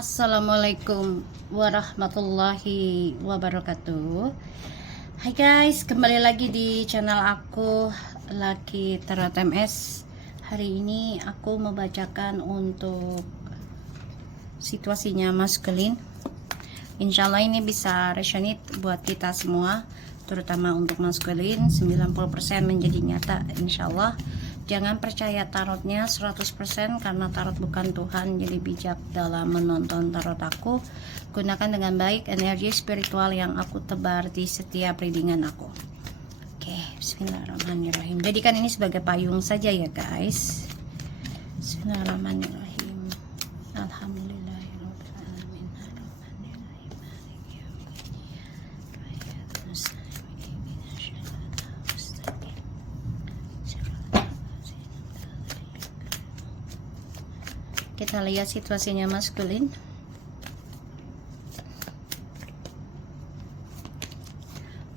Assalamualaikum warahmatullahi wabarakatuh. Hai guys, kembali lagi di channel aku Lucky Tarot MS. Hari ini aku membacakan untuk situasinya maskulin. Insyaallah ini bisa resonate buat kita semua, terutama untuk maskulin. 90% menjadi nyata insyaallah. Jangan percaya tarotnya 100% karena tarot bukan Tuhan. Jadi bijak dalam menonton tarot aku. Gunakan dengan baik energi spiritual yang aku tebar di setiap readingan aku. Oke, bismillahirrahmanirrahim. Jadikan ini sebagai payung saja ya guys. Bismillahirrahmanirrahim. Alhamdulillahirrahmanirrahim. Kita lihat situasinya maskulin.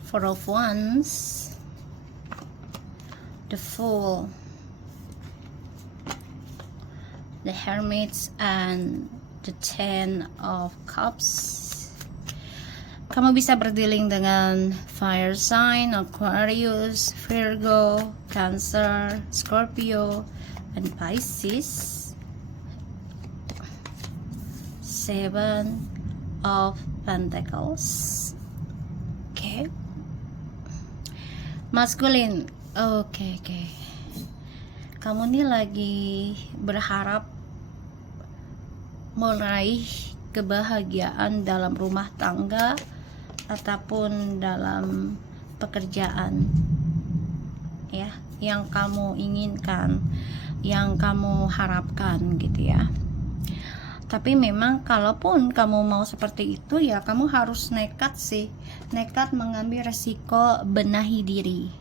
Four of Wands, the Fool, the Hermits, and the Ten of Cups. Kamu bisa berdealing dengan fire sign, Aquarius, Virgo, Cancer, Scorpio, and Pisces. Seven of Pentacles. Okay. Maskulin. Okay. Kamu nih lagi berharap meraih kebahagiaan dalam rumah tangga ataupun dalam pekerjaan. Ya, yang kamu inginkan, yang kamu harapkan gitu ya. Tapi memang kalaupun kamu mau seperti itu ya kamu harus nekat sih. Nekat mengambil resiko, benahi diri.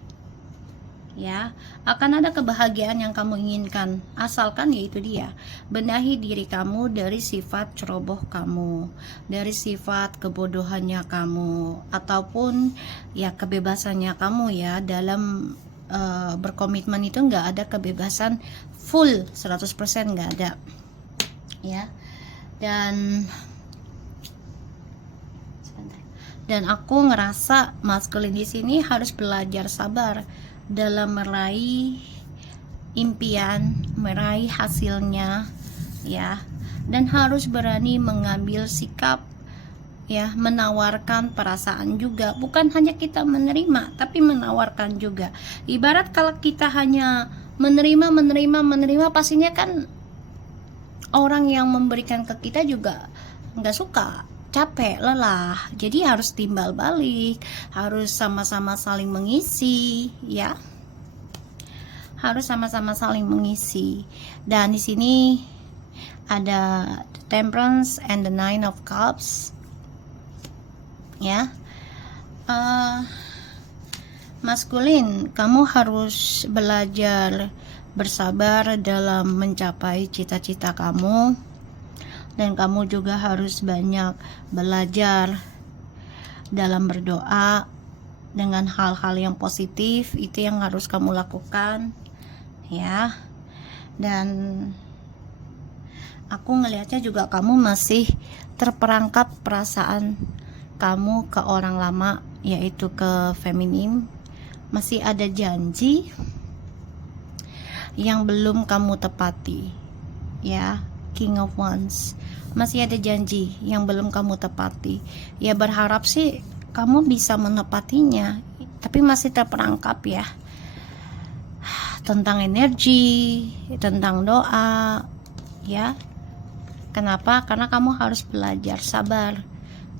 Ya, akan ada kebahagiaan yang kamu inginkan. Asalkan yaitu dia. Benahi diri kamu dari sifat ceroboh kamu, dari sifat kebodohannya kamu, ataupun ya kebebasannya kamu ya dalam berkomitmen itu nggak ada kebebasan full 100% nggak ada. Ya. Dan aku ngerasa maskulin di sini harus belajar sabar dalam meraih impian, meraih hasilnya ya, dan harus berani mengambil sikap ya, menawarkan perasaan juga, bukan hanya kita menerima tapi menawarkan juga. Ibarat kalau kita hanya menerima pastinya kan orang yang memberikan ke kita juga nggak suka, capek, lelah. Jadi harus timbal balik, harus sama-sama saling mengisi, ya. Harus sama-sama saling mengisi. Dan di sini ada the Temperance and the Nine of Cups, ya. Maskulin, kamu harus belajar bersabar dalam mencapai cita-cita kamu, dan kamu juga harus banyak belajar dalam berdoa dengan hal-hal yang positif. Itu yang harus kamu lakukan ya. Dan aku ngelihatnya juga kamu masih terperangkap perasaan kamu ke orang lama, yaitu ke feminim. Masih ada janji yang belum kamu tepati ya, King of Wands. Masih ada janji yang belum kamu tepati ya. Berharap sih kamu bisa menepatinya, tapi masih terperangkap ya, tentang energi, tentang doa ya. Kenapa? Karena kamu harus belajar sabar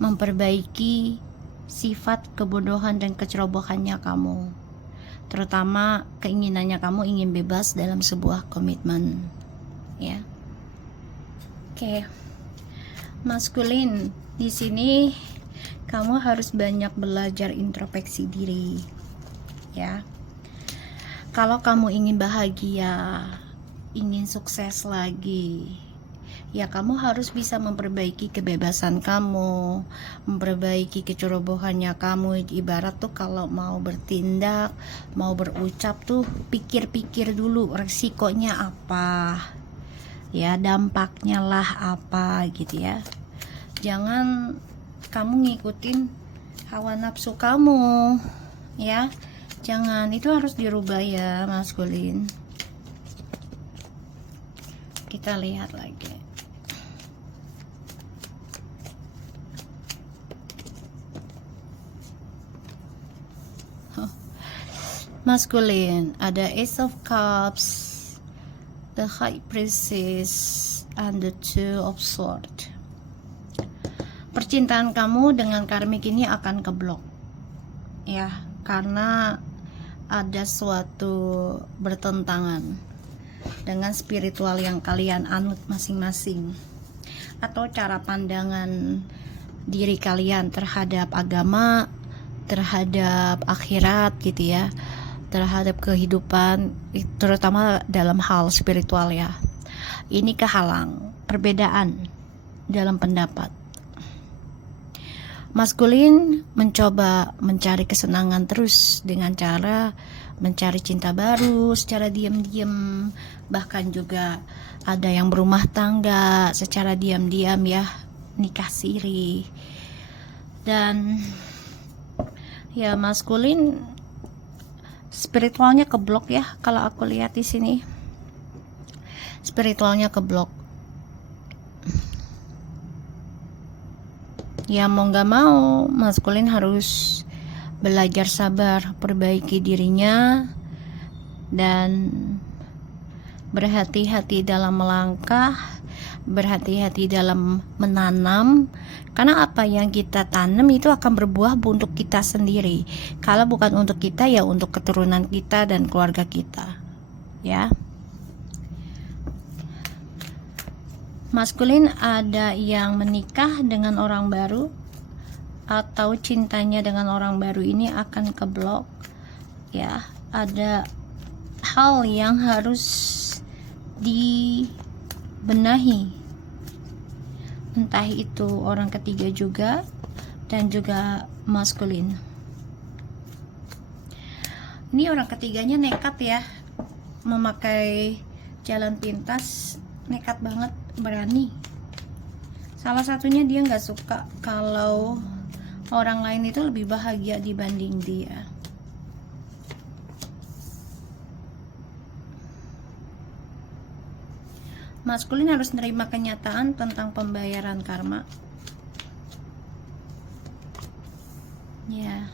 memperbaiki sifat kebodohan dan kecerobohannya kamu, terutama keinginannya kamu ingin bebas dalam sebuah komitmen ya. Oke. Maskulin, di sini kamu harus banyak belajar introspeksi diri ya. Kalau kamu ingin bahagia, ingin sukses lagi, ya kamu harus bisa memperbaiki kebebasan kamu, memperbaiki kecerobohannya kamu. Ibarat tuh kalau mau bertindak, mau berucap tuh pikir-pikir dulu resikonya apa ya, dampaknya lah apa gitu ya. Jangan kamu ngikutin hawa nafsu kamu ya, jangan, itu harus dirubah ya maskulin. Kita lihat lagi. Maskulin ada Ace of Cups, the High Priestess, and the Two of Swords. Percintaan kamu dengan karmik ini akan keblok ya, karena ada suatu bertentangan dengan spiritual yang kalian anut masing-masing, atau cara pandangan diri kalian terhadap agama, terhadap akhirat gitu ya, terhadap kehidupan, terutama dalam hal spiritual ya. Ini kehalang, perbedaan dalam pendapat. Maskulin mencoba mencari kesenangan terus dengan cara mencari cinta baru secara diam-diam, bahkan juga ada yang berumah tangga secara diam-diam ya, nikah siri. Dan ya maskulin spiritualnya keblok ya, kalau aku lihat di sini spiritualnya keblok. Ya mau nggak mau maskulin harus belajar sabar, perbaiki dirinya, dan berhati-hati dalam melangkah, berhati-hati dalam menanam, karena apa yang kita tanam itu akan berbuah untuk kita sendiri. Kalau bukan untuk kita ya untuk keturunan kita dan keluarga kita ya. Maskulin ada yang menikah dengan orang baru, atau cintanya dengan orang baru ini akan keblok ya. Ada hal yang harus dibenahi, entah itu orang ketiga juga dan juga maskulin. Ini orang ketiganya nekat ya, memakai jalan pintas, nekat banget, berani. Salah satunya dia nggak suka kalau orang lain itu lebih bahagia dibanding dia. Maskulin harus menerima kenyataan tentang pembayaran karma ya.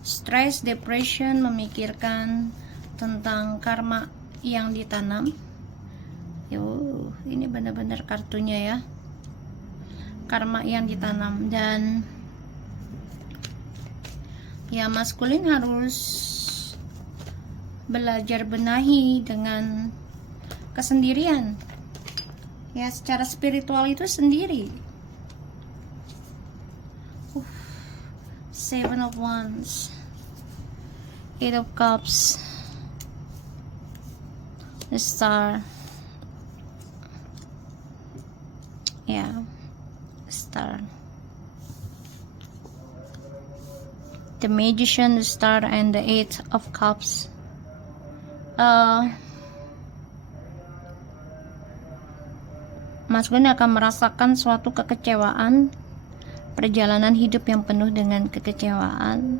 Stress, depression, memikirkan tentang karma yang ditanam. Ini benar-benar kartunya ya, karma yang ditanam. Dan ya maskulin harus belajar benahi dengan kesendirian ya, secara spiritual itu sendiri. Seven of Wands, Eight of Cups, the Star ya, Star, the Magician, the Star, and the Eight of Cups. Maskulin akan merasakan suatu kekecewaan, perjalanan hidup yang penuh dengan kekecewaan,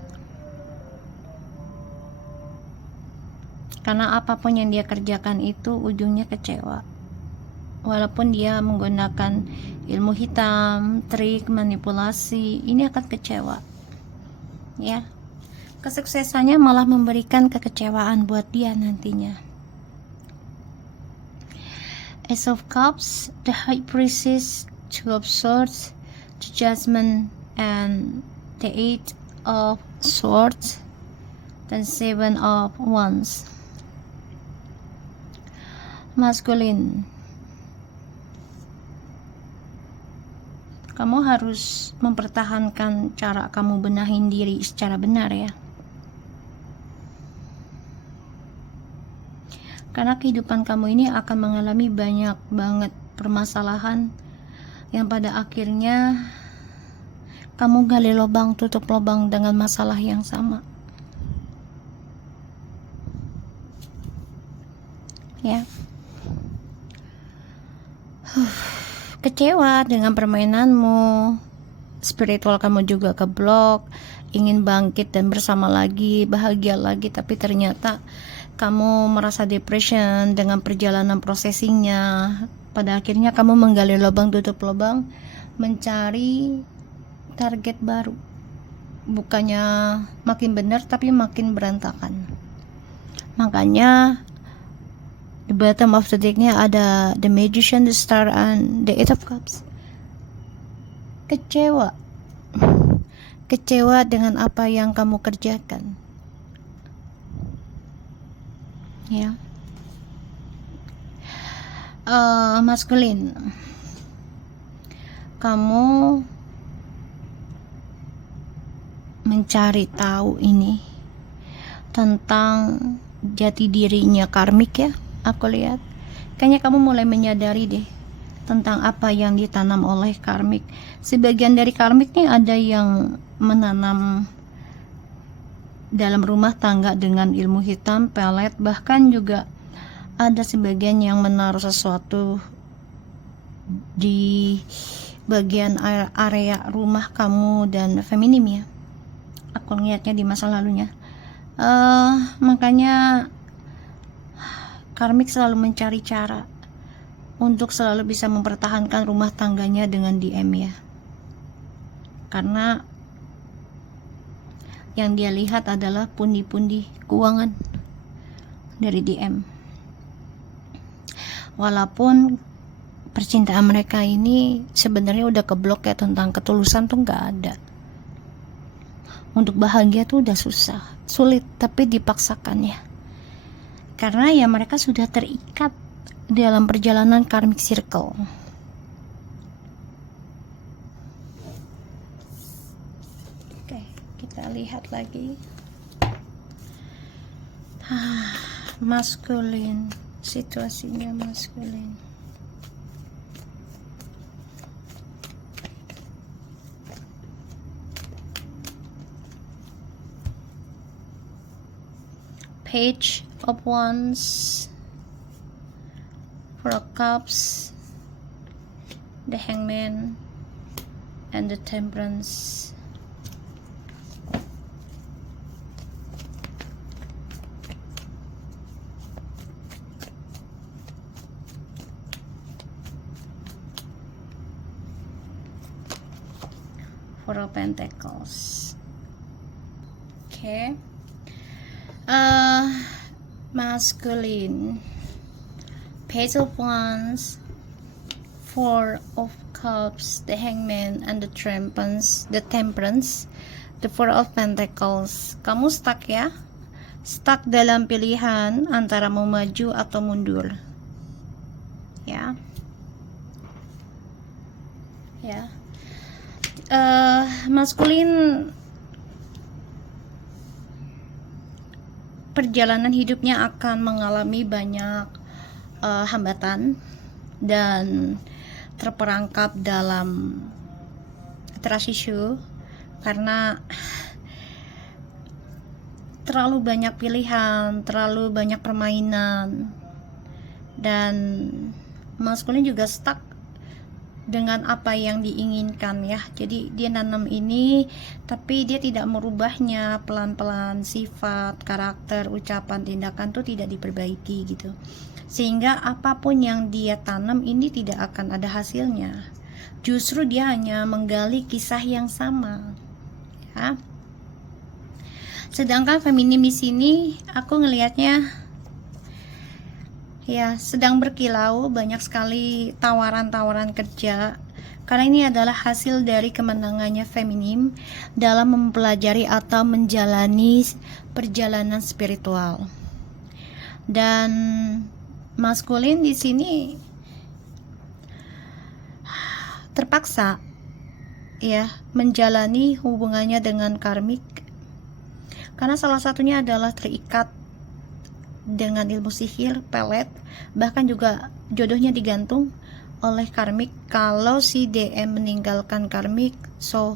karena apapun yang dia kerjakan itu ujungnya kecewa. Walaupun dia menggunakan ilmu hitam, trik, manipulasi, ini akan kecewa ya. Kesuksesannya malah memberikan kekecewaan buat dia nantinya. Ace of Cups, the High Priestess, Two of Swords, the Judgment, and the Eight of Swords, dan Seven of Wands. Maskulin, kamu harus mempertahankan cara kamu benahin diri secara benar ya, karena kehidupan kamu ini akan mengalami banyak banget permasalahan yang pada akhirnya kamu gali lubang tutup lubang dengan masalah yang sama ya. kecewa dengan permainanmu, spiritual kamu juga keblok, ingin bangkit dan bersama lagi, bahagia lagi, tapi ternyata kamu merasa depression dengan perjalanan processingnya. Pada akhirnya kamu menggali lubang tutup lubang, mencari target baru. Bukannya makin benar tapi makin berantakan. Makanya di bottom of the decknya ada the magician, the star, and the eight of cups. Kecewa dengan apa yang kamu kerjakan, ya. Maskulin, kamu mencari tahu ini tentang jati dirinya karmik, ya. Aku lihat kayaknya kamu mulai menyadari deh tentang apa yang ditanam oleh karmik. Sebagian dari karmik nih ada yang menanam dalam rumah tangga dengan ilmu hitam, pelet, bahkan juga ada sebagian yang menaruh sesuatu di bagian area rumah kamu dan feminim, ya. Aku lihatnya di masa lalunya. Makanya karmik selalu mencari cara untuk selalu bisa mempertahankan rumah tangganya dengan DM, ya. Karena yang dia lihat adalah pundi-pundi keuangan dari DM. Walaupun percintaan mereka ini sebenarnya udah keblok, ya, tentang ketulusan tuh nggak ada. Untuk bahagia tuh udah sulit, tapi dipaksakan, ya. Karena ya mereka sudah terikat dalam perjalanan karmic circle. Oke, kita lihat lagi. Maskulin, situasinya maskulin. Page of Wands, Four of Cups, the Hangman, and the Temperance. Four of Pentacles. Okay. Masculine, Page of Wands, Four of Cups, the Hangman, and the Temperance, the Four of Pentacles. Kamu stuck, ya? Stuck dalam pilihan antara mau maju atau mundur, ya. Ya. Maskulin, perjalanan hidupnya akan mengalami banyak hambatan dan terperangkap dalam trust issue karena terlalu banyak pilihan, terlalu banyak permainan, dan maskulin juga stuck dengan apa yang diinginkan, ya. Jadi dia nanam ini tapi dia tidak merubahnya pelan-pelan, sifat, karakter, ucapan, tindakan tuh tidak diperbaiki gitu. Sehingga apapun yang dia tanam ini tidak akan ada hasilnya. Justru dia hanya menggali kisah yang sama, ya. Sedangkan feminim di sini aku ngelihatnya ya sedang berkilau, banyak sekali tawaran-tawaran kerja karena ini adalah hasil dari kemenangannya feminim dalam mempelajari atau menjalani perjalanan spiritual. Dan maskulin di sini terpaksa, ya, menjalani hubungannya dengan karmik karena salah satunya adalah terikat dengan ilmu sihir, pelet, bahkan juga jodohnya digantung oleh karmik. Kalau si DM meninggalkan karmik, so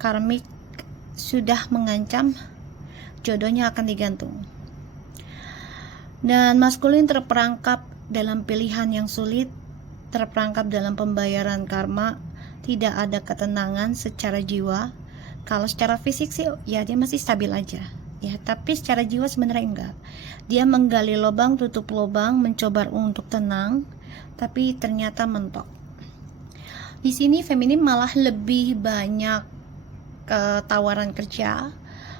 karmik sudah mengancam jodohnya akan digantung. Dan maskulin terperangkap dalam pilihan yang sulit, terperangkap dalam pembayaran karma, tidak ada ketenangan secara jiwa. Kalau secara fisik sih ya dia masih stabil aja ya, tapi secara jiwa sebenarnya enggak. Dia menggali lubang tutup lubang, mencoba untuk tenang, tapi ternyata mentok. Di sini feminim malah lebih banyak tawaran kerja,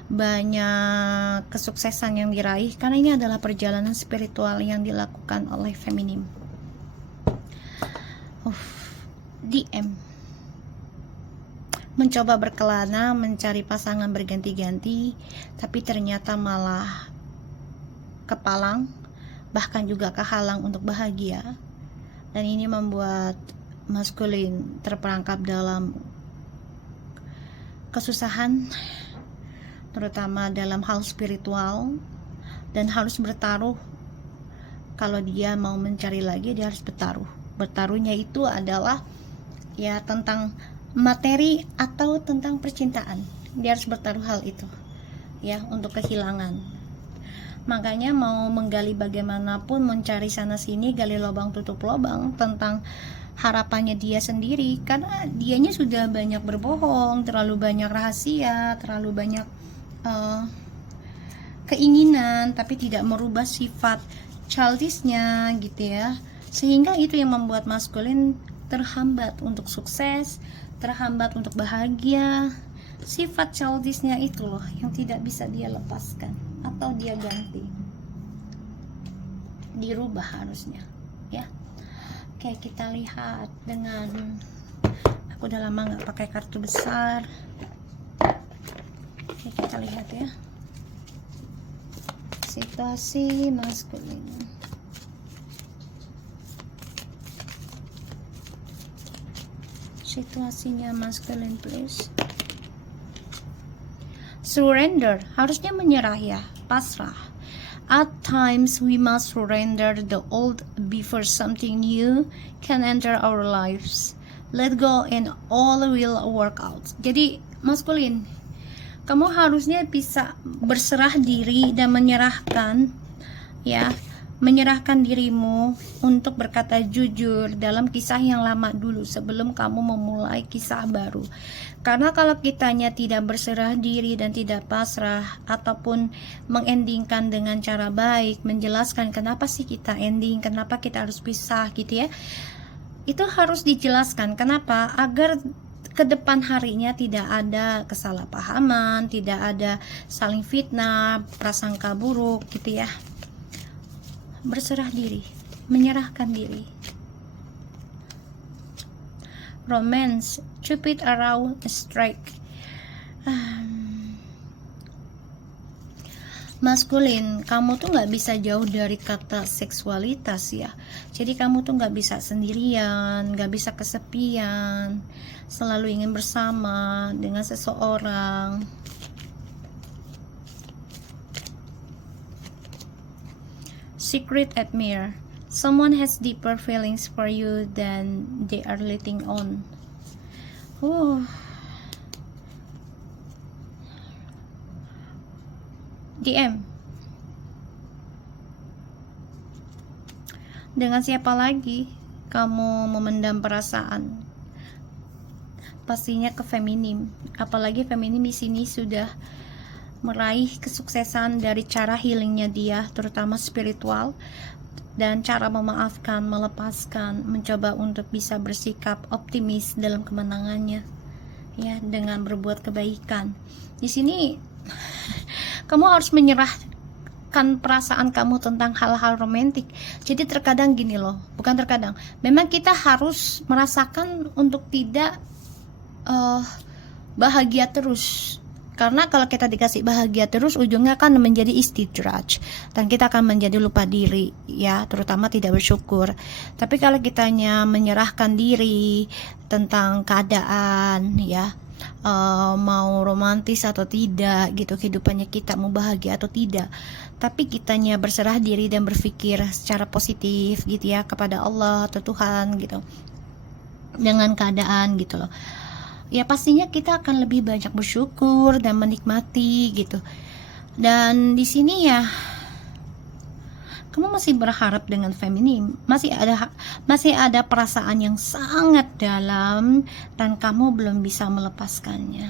banyak kesuksesan yang diraih, karena ini adalah perjalanan spiritual yang dilakukan oleh feminim. DM mencoba berkelana, mencari pasangan berganti-ganti, tapi ternyata malah kepalang, bahkan juga kehalang untuk bahagia. Dan ini membuat maskulin terperangkap dalam kesusahan, terutama dalam hal spiritual, dan harus bertaruh. Kalau dia mau mencari lagi, dia harus bertaruh. Bertaruhnya itu adalah ya tentang materi atau tentang percintaan. Dia harus bertaruh hal itu ya, untuk kehilangan. Makanya mau menggali bagaimanapun, mencari sana sini, gali lubang tutup lubang tentang harapannya dia sendiri, karena dianya sudah banyak berbohong, terlalu banyak rahasia, terlalu banyak keinginan, tapi tidak merubah sifat childishnya gitu ya, sehingga itu yang membuat maskulin terhambat untuk sukses, terhambat untuk bahagia. Sifat childishnya itu loh yang tidak bisa dia lepaskan atau dia ganti, dirubah harusnya ya. Oke, kita lihat dengan, aku udah lama nggak pakai kartu besar. Oke, kita lihat ya situasi maskulin. Situasinya maskulin, please. Surrender, harusnya menyerah ya, pasrah. At times we must surrender the old before something new can enter our lives. Let go and all will work out. Jadi maskulin, kamu harusnya bisa berserah diri dan menyerahkan ya, menyerahkan dirimu untuk berkata jujur dalam kisah yang lama dulu sebelum kamu memulai kisah baru. Karena kalau kitanya tidak berserah diri dan tidak pasrah, ataupun mengendingkan dengan cara baik, menjelaskan kenapa sih kita ending, kenapa kita harus pisah gitu ya, itu harus dijelaskan kenapa, agar ke depan harinya tidak ada kesalahpahaman, tidak ada saling fitnah, prasangka buruk gitu ya. Berserah diri, menyerahkan diri. Romance, Cupid around a strike. Maskulin, kamu tuh nggak bisa jauh dari kata seksualitas ya. Jadi kamu tuh nggak bisa sendirian, nggak bisa kesepian, selalu ingin bersama dengan seseorang. Secret admirer, someone has deeper feelings for you than they are letting on. DM, dengan siapa lagi kamu memendam perasaan? Pastinya ke feminim, apalagi feminim di sini sudah meraih kesuksesan dari cara healingnya dia, terutama spiritual, dan cara memaafkan, melepaskan, mencoba untuk bisa bersikap optimis dalam kemenangannya ya, dengan berbuat kebaikan. Di sini kamu harus menyerahkan perasaan kamu tentang hal-hal romantik. Jadi terkadang gini loh, bukan terkadang, memang kita harus merasakan untuk tidak bahagia terus. Karena kalau kita dikasih bahagia terus, ujungnya kan menjadi istidraj, dan kita akan menjadi lupa diri ya, terutama tidak bersyukur. Tapi kalau kitanya menyerahkan diri tentang keadaan ya, mau romantis atau tidak gitu, kehidupannya kita mau bahagia atau tidak, tapi kitanya berserah diri dan berpikir secara positif gitu ya, kepada Allah atau Tuhan gitu, dengan keadaan gitu loh ya, pastinya kita akan lebih banyak bersyukur dan menikmati gitu. Dan di sini ya, kamu masih berharap dengan feminim, masih ada perasaan yang sangat dalam dan kamu belum bisa melepaskannya.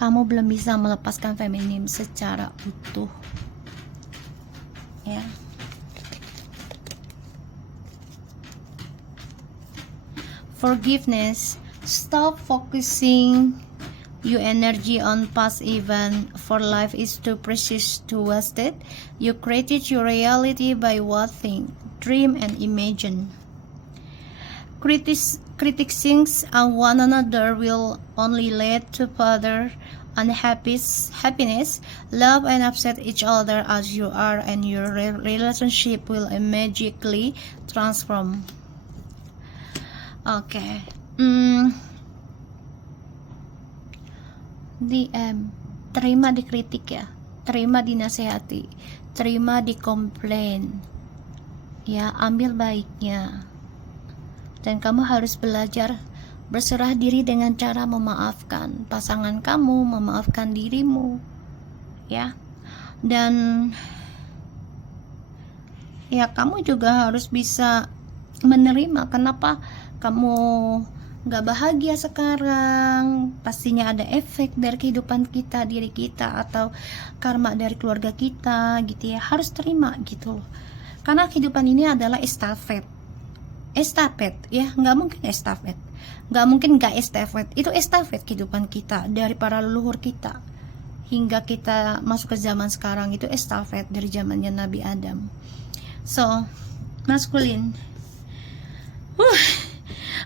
Kamu belum bisa melepaskan feminim secara utuh, ya. Forgiveness. Stop focusing your energy on past event, for life is too precious to waste it. You created your reality by what think, dream, and imagine. Critiquing one another will only lead to further happiness. Love and upset each other as you are, and your relationship will magically transform. Oke. Terima dikritik ya, terima dinasehati, terima dikomplain, ya, ambil baiknya. Dan kamu harus belajar berserah diri dengan cara memaafkan pasangan kamu, memaafkan dirimu, ya. Dan ya, kamu juga harus bisa menerima kenapa kamu gak bahagia sekarang. Pastinya ada efek dari kehidupan kita, diri kita, atau karma dari keluarga kita gitu ya. Harus terima gitu loh, karena kehidupan ini adalah estafet ya, nggak mungkin estafet, nggak mungkin gak estafet. Itu estafet kehidupan kita dari para leluhur kita hingga kita masuk ke zaman sekarang. Itu estafet dari zamannya Nabi Adam. So, maskulin,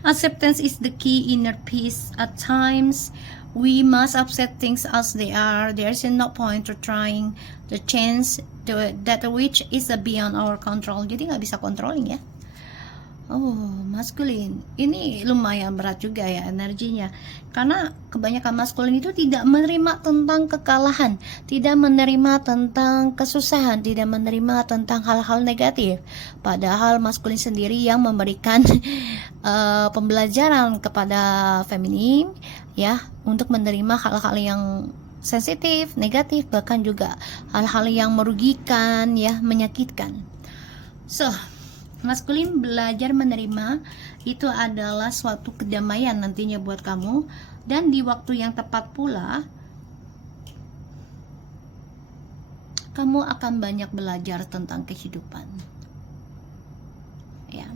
acceptance is the key inner peace. At times, we must accept things as they are. There is no point to trying to change that which is beyond our control. Jadi nggak bisa controlling ya. Maskulin ini lumayan berat juga ya energinya, karena kebanyakan maskulin itu tidak menerima tentang kekalahan, tidak menerima tentang kesusahan, tidak menerima tentang hal-hal negatif. Padahal maskulin sendiri yang memberikan pembelajaran kepada feminim ya, untuk menerima hal-hal yang sensitif, negatif, bahkan juga hal-hal yang merugikan ya, menyakitkan. So, maskulin belajar menerima itu adalah suatu kedamaian nantinya buat kamu, dan di waktu yang tepat pula kamu akan banyak belajar tentang kehidupan. Ya.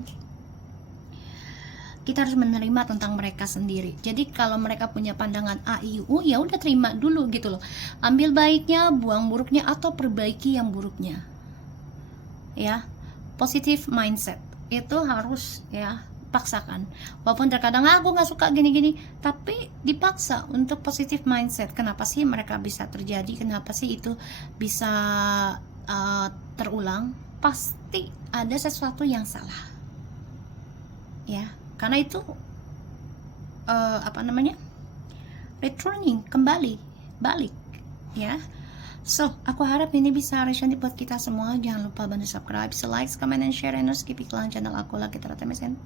Kita harus menerima tentang mereka sendiri. Jadi kalau mereka punya pandangan A, I, U, ya udah terima dulu gitu loh. Ambil baiknya, buang buruknya, atau perbaiki yang buruknya. Ya. Positive mindset itu harus ya paksakan, walaupun terkadang aku nggak suka gini-gini, tapi dipaksa untuk positive mindset. Kenapa sih mereka bisa terjadi, kenapa sih itu bisa terulang? Pasti ada sesuatu yang salah ya, karena itu returning, balik ya. So, aku harap ini bisa resonate buat kita semua. Jangan lupa bantu subscribe, like, comment, and share, and skip iklan channel aku lagi.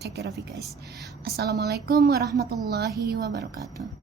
Take care of you guys. Assalamualaikum warahmatullahi wabarakatuh.